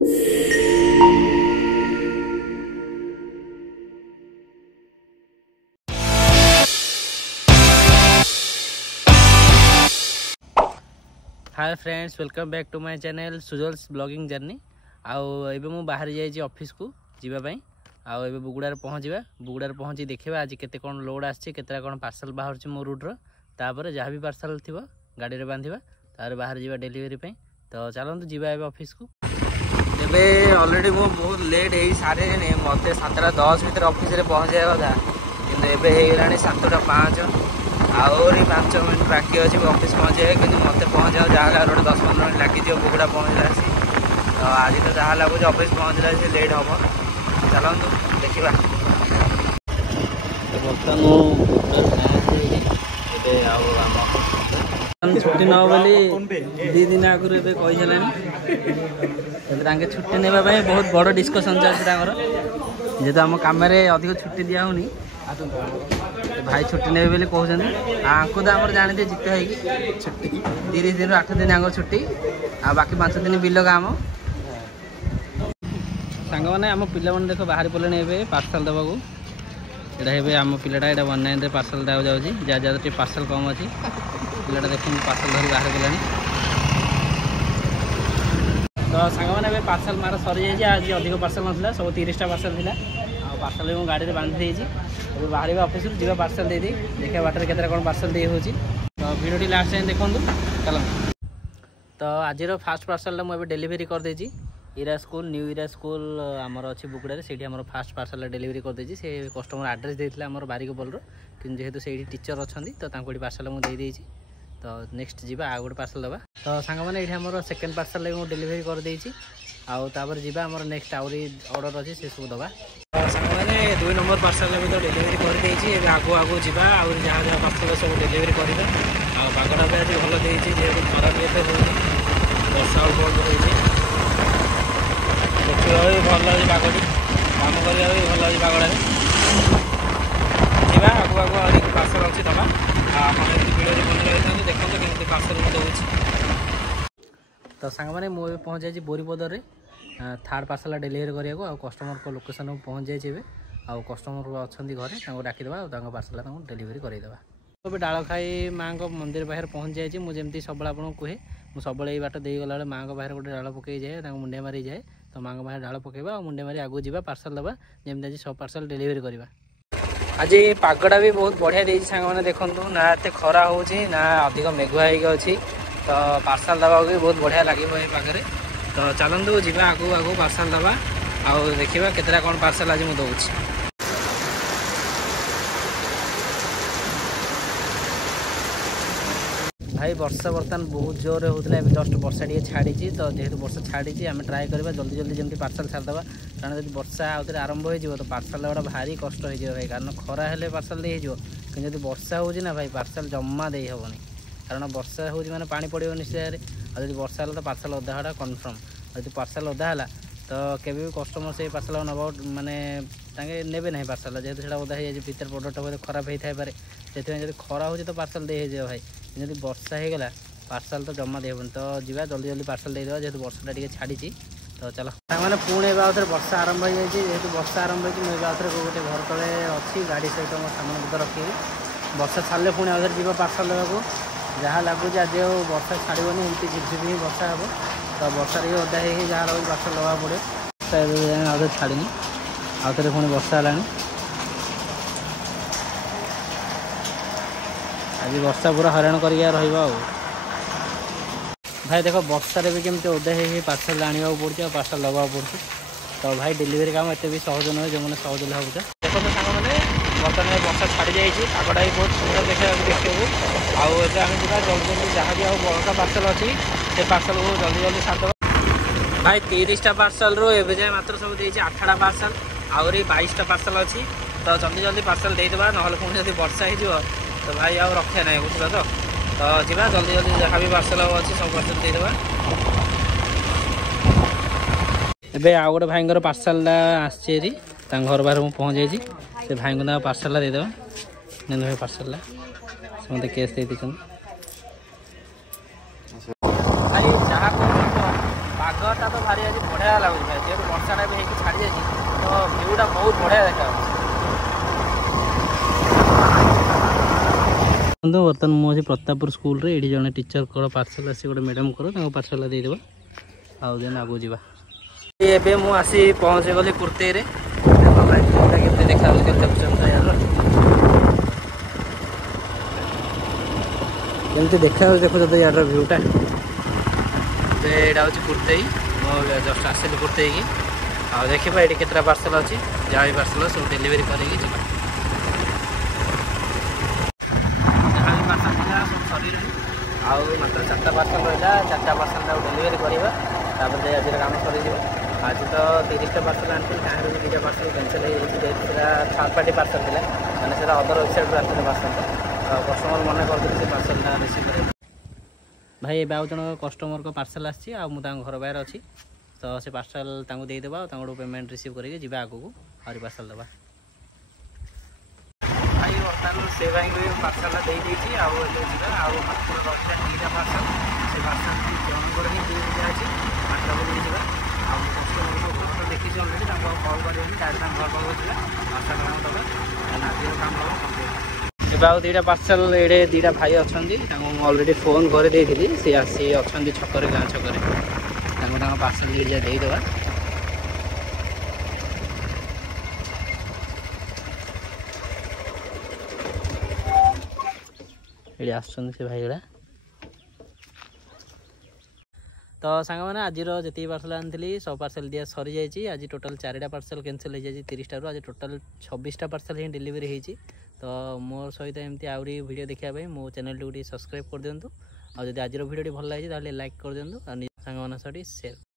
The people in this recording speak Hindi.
Hi friends, welcome back to my channel Sujal's blogging journey. आउ बाहर जाइए ऑफिस को जीवाई आउ बुगुड़ार पहुँचा बुगुड़ार पहुँची देखा आज केते कौन लोड आसी केतटा कौन पार्सल बाहर मो रूट्र तापर जहाँ भी पार्सल थी गाड़ी में बांधा तार बाहर जावा डेलीवरी तो चलते जीवा ऑफिस को। एबे ऑलरेडी मो बहुत लेट हो सारे मत 7:10 भितर ऑफिस रे पहुँचा कथा कि एबे 7:05 आहरी 5 मिनट बाकी अच्छे ऑफिस पहुँचे कि मत पहुँचा जहाँ गोटे 10-15 मिनट लगे बुगुड़ा पहुँचला तो आज तो जहाँ लगुच ऑफिस पहुँचला से लेट हम चलतु देखा। बर्तमान छुट्टी न बोली 2 दिन आगुरी कही छुट्टी नेबा बहुत बड़ डिस्कसन चलती जेहेतु आम कम अधिक छुट्टी दिया होनी भाई छुट्टी ने बोली कहते आंको तो आम जानी जित छुट्टी 30 दिन 8 दिन आगे छुट्टी आ बाकी 5 दिन बिल काम सांग मैंने आम पिला मैंने देख बाहर पड़े पार्सल देवाक यहाँ आम पिलाटा यहाँ 19 पार्सल देवा जाऊँगी जहाँ जहाँ पार्सल कम अच्छी पिलाटा देख पार्सल धरी बाहर पड़ानी तो सांग मैंने पार्सल मार सरी जाए आज अधिक पार्सल ना सब 30टा पार्सल थी पार्सल मुझे गाड़ी में बांधि देती बाहर ऑफिस जी पार्सल दे देखा बाटर के कौन पार्सल दे हो तो भिडियो लास्ट टाइम देखूँ चल। तो आज फास्ट पार्सल मुझे डेलीवरी करदे इरा स्कूल न्यू इरा स्कूल आमर अच्छी बुगुड़ा से फास्ट पार्सल डेलीवरी करदे से कस्टमर आड्रेस देते आम बारिकपोल कि जेहेतु से टीचर अच्छा तो पार्सल मुझे तो नेक्स्ट जी आ गए पार्सल दबा तो सांग मैंने ये आम सेकेंड पार्सल मुझे डेलीवरी करदे आउर जी आम नेक्स्ट आहरी ऑर्डर अच्छी से सब दबा सांग मैंने 2 नंबर पार्सल भी तो डेलीवरी करदे आगु आगु जा आउर जहाँ जहाँ पार्सल सब डेलीवरी करवा आगटा भी आज भल देती जेहतु खरा भी एत हो वर्षा बहुत होती देखा भी भल लगे पागटी काम करवा भी भल लगे पागड़े जा आगु आगु आ पार्सल अच्छी दबा भिडियो बन रही देखते केमती पार्सल मैं दूसरी। तो सांग मैंने मुझे पहुँच जाए बोरीपदर में थर्ड पार्सल डेलीवरी करने कस्टमर को लोकेशन पहुँच जाए आउ कस्टमर अच्छा घरे डाकीदे पार्सल डेलीवरी करदेवा। तो डाल खाई माँ मंदिर बाहर पहुँच जाए मुझे सब आपको कहे मुझे सब ये बाट दे गला माँ बाहर गोटे डाल पकई जाए मुंडिया मारी जाए तो माँ बाहर डाल पकेबा और मुंडिया मारी आगू जा पार्सल दबा जमी आज सब पार्सल डेलीवरी करवा। आज पागटा भी बहुत बढ़िया देती सांग मैंने देखूँ ना एत खरा हो ना अधिक मेघुआ अच्छी तो पार्सल दबा भी बहुत बढ़िया लगे ये पाखे तो चलतु जी आगू आगू पार्सल दबा आउ देखा केतटा कौन पार्सल आज मुझे दूसरी। भाई वर्षा बर्तमान बहुत जोर होता है जस्ट वर्षा टे छाड़ी तो जेहेतु वर्षा छाड़ी आम ट्राए करवा जल्दी जल्दी जमी पार्सल छाड़देवा कारण जब वर्षा आउे आरंभ हो तो पार्सल देवाटा भारी कष्ट हो भाई कारण खरा हेल्ले पार्सल दे कि जब वर्षा हो भाई पार्सल जमा दे हेनी कारण वर्षा हो मैंने पानी पड़ो निश्चय और वर्षा है तो पार्सल अधा होगा कन्फर्म यदि पार्सल अधा है तो केवे भी कस्टमर से पार्सल नब माने नेबे ना पार्सल जेहतु से अधा हो भर प्रोडक्ट बोधे खराब होता है से जब खरा हो तो पार्सल दे भाई जब वर्षा होगला पार्सल तो जमा दे हेनी तो जा जल्दी जल्दी पार्सल देदेवा जेहतु वर्षा टे छाड़ी तो चलो मैंने पुणी वर्षा आरंभ हो जाए जेहतु वर्षा आरंभ हो मुझे गोटे घर तले अच्छी गाड़ी सहित मो सामान पत्र रखी वर्षा छाड़े पुणी आउे जी पार्सल देवाक जहाँ लगुच आज वर्षा छाड़बनी एमती झिपझिप ही वर्षा हे तो वर्षा टे ओदा हो जहाँ लगे पार्सल देवा पड़े आउे छाड़ी आउे पुणी वर्षा है आज वर्षा पूरा हैरान कर भाई देख वर्षा भी केमती ओदा हो पार्सल आने पड़े पार्सल दबा पड़े तो भाई डेलीवरी काम एत भी सहज नुहे जो मैंने सहज भावुच देखो तो सांग मैंने बर्तमान वर्षा छाड़ी जाइए पागटा भी बहुत सुंदर देखा आउ आम जा जल्दी जल्दी जहाँ भी बड़का पार्सल अच्छी से पार्सल को जल्दी जल्दी छाड़देवा। भाई 30टा पार्सल रू एवं जाए मात्र सब देती 8टा पार्सल आहरी 22टा पार्सल अच्छी तो जल्दी जल्दी पार्सल देदेवा ना पुणी जब वर्षा हो तो भाई आउ रक्षा ना बुझल तो जा जल्दी जल्दी जहाँ भी पार्सल अच्छी सब पार्सल देदेवा। एबे आउ गोटे भाई पार्सल आसी घर बाहर मुझे पहुँच जाइए से भाई को पार्सल देदेवा नहीं भाई पार्सल से मत कैश दे भाई जहाँ पागटा तो भारी आज बढ़िया लगुच भाई जेहतु वर्षाटा भी होगी छाड़ी जाए तो भ्यूटा बहुत बढ़िया देखा बंधु बर्तमान मुझे प्रतापपुर स्कूल रे ये जड़े टीचर को पार्सल आसी गोटे मैडम को पार्सल देदेव आउ देन आगू जावा एबे मु आसी पहुँचे गली कुर्ते रे केते देखा केमती देखा देखो तो यार भ्यूटा यहाँ हूँ कुर्तेई मुझे जस्ट आसली कुर्तेई की आ देखा ये केतटा पार्सल अच्छी जहाँ भी पार्सल सब डेलीवरी करके जहाँ भी पार्सल था सब सरी आउ मात्र 4टा पार्सल रहा 4टा पार्सल डेलीवरी करवा तापर आज काम सर आज तो 30टा पार्सल आनी कहीं 2टा पार्सल कैनसल हो थर्ड पार्टी पार्सल था मैंने से अदर वेबसाइट आसते पार्सल कस्टमर मना कर पार्सलटा रिसीव कर भाई ए जन कस्टमर को पार्सल आसी घर बाहर अच्छी तो से पार्सल देदेवा पेमेंट रिसीव करके जी आगू आहरी पार्सल देवा भाई बर्तमान से भाई को पार्सल दे मात्र 2टा पार्सल से पार्सल जनकर ही दुईटा अच्छी मात्र बोली जा कस्टमर घर तो देखी अलरेडी कल कर डायरेक्ट घर पाक पार्सल दबा आज काम अब आउ 2टा पार्सल ये 2टा भाई अच्छा अलरेडी फोन कर सी आसी अच्छा छकर गाँ छकर पार्सल देदेवा ये आस भाई गुड़ा तो सांग मैंने आज जी पार्सल आनी सब पार्सल दिया सरी जाइए आज टोटाल 4टा पार्सल कैंसिल हो जाए 30 आज टोटाल 26टा पार्सल ही डेलीवरी होती तो मोर सहित एमती आहरी वीडियो देखापी मो चैनल टी सब्सक्राइब कर दिंतु आज भिडियो भल लगे लाइक कर दिंतु और सांग मान सहित शेयर